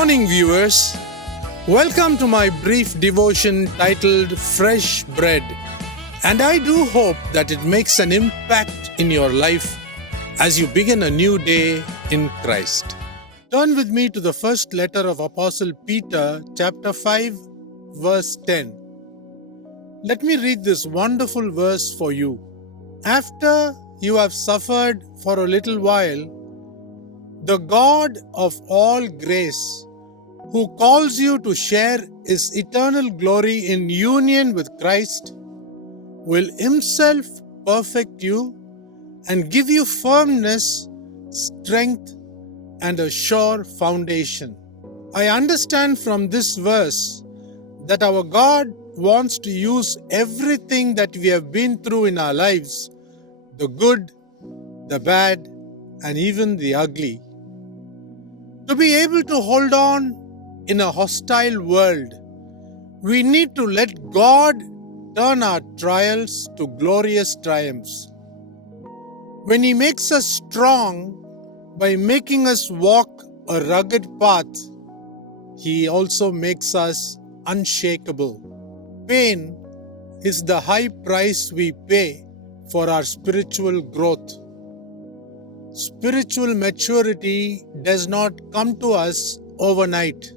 morning, viewers. Welcome to my brief devotion titled Fresh Bread. And I do hope that it makes an impact in your life as you begin a new day in Christ. Turn with me to the first letter of Apostle Peter, chapter 5, verse 10. Let me read this wonderful verse for you. After you have suffered for a little while, the God of all grace, who calls you to share His eternal glory in union with Christ, will Himself perfect you and give you firmness, strength, and a sure foundation. I understand from this verse that our God wants to use everything that we have been through in our lives, the good, the bad, and even the ugly, to be able to hold on in a hostile world. We need to let God turn our trials to glorious triumphs. When He makes us strong by making us walk a rugged path, He also makes us unshakable. Pain is the high price we pay for our spiritual growth. Spiritual maturity does not come to us overnight.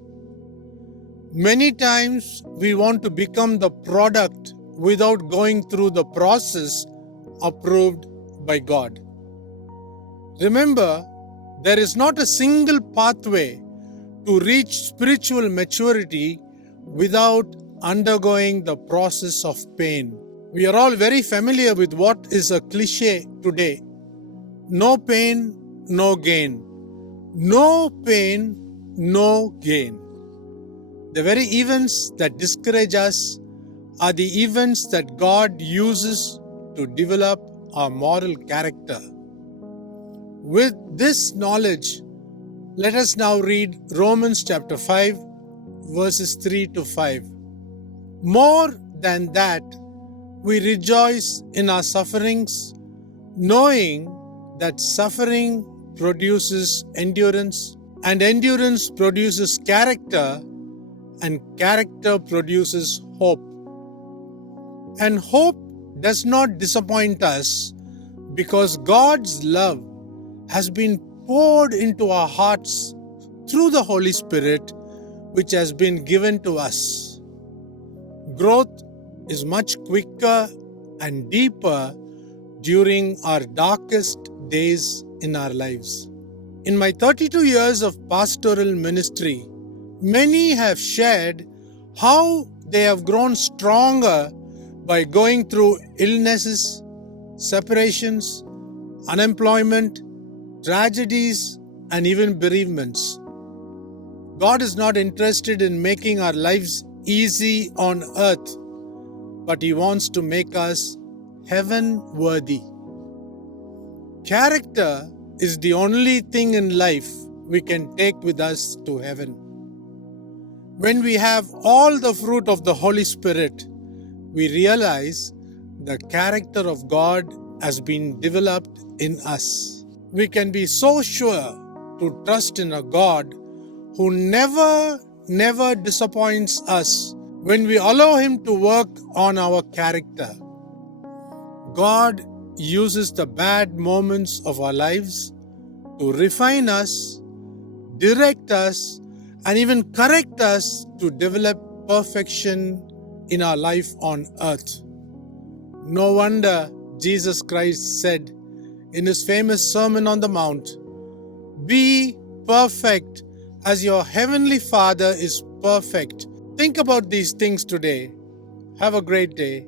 Many times we want to become the product without going through the process approved by God. Remember, there is not a single pathway to reach spiritual maturity without undergoing the process of pain. We are all very familiar with what is a cliche today. No pain, no gain. No pain, no gain. The very events that discourage us are the events that God uses to develop our moral character. With this knowledge, let us now read Romans chapter 5, verses 3 to 5. More than that, we rejoice in our sufferings, knowing that suffering produces endurance, and endurance produces character, and character produces hope. And hope does not disappoint us because God's love has been poured into our hearts through the Holy Spirit, which has been given to us. Growth is much quicker and deeper during our darkest days in our lives. In my 32 years of pastoral ministry, many have shared how they have grown stronger by going through illnesses, separations, unemployment, tragedies, and even bereavements. God is not interested in making our lives easy on earth, but He wants to make us heaven-worthy. Character is the only thing in life we can take with us to heaven. When we have all the fruit of the Holy Spirit, we realize the character of God has been developed in us. We can be so sure to trust in a God who never disappoints us when we allow Him to work on our character. God uses the bad moments of our lives to refine us, direct us, and even correct us to develop perfection in our life on earth. No wonder Jesus Christ said in His famous Sermon on the Mount, "Be perfect as your heavenly Father is perfect." Think about these things today. Have a great day.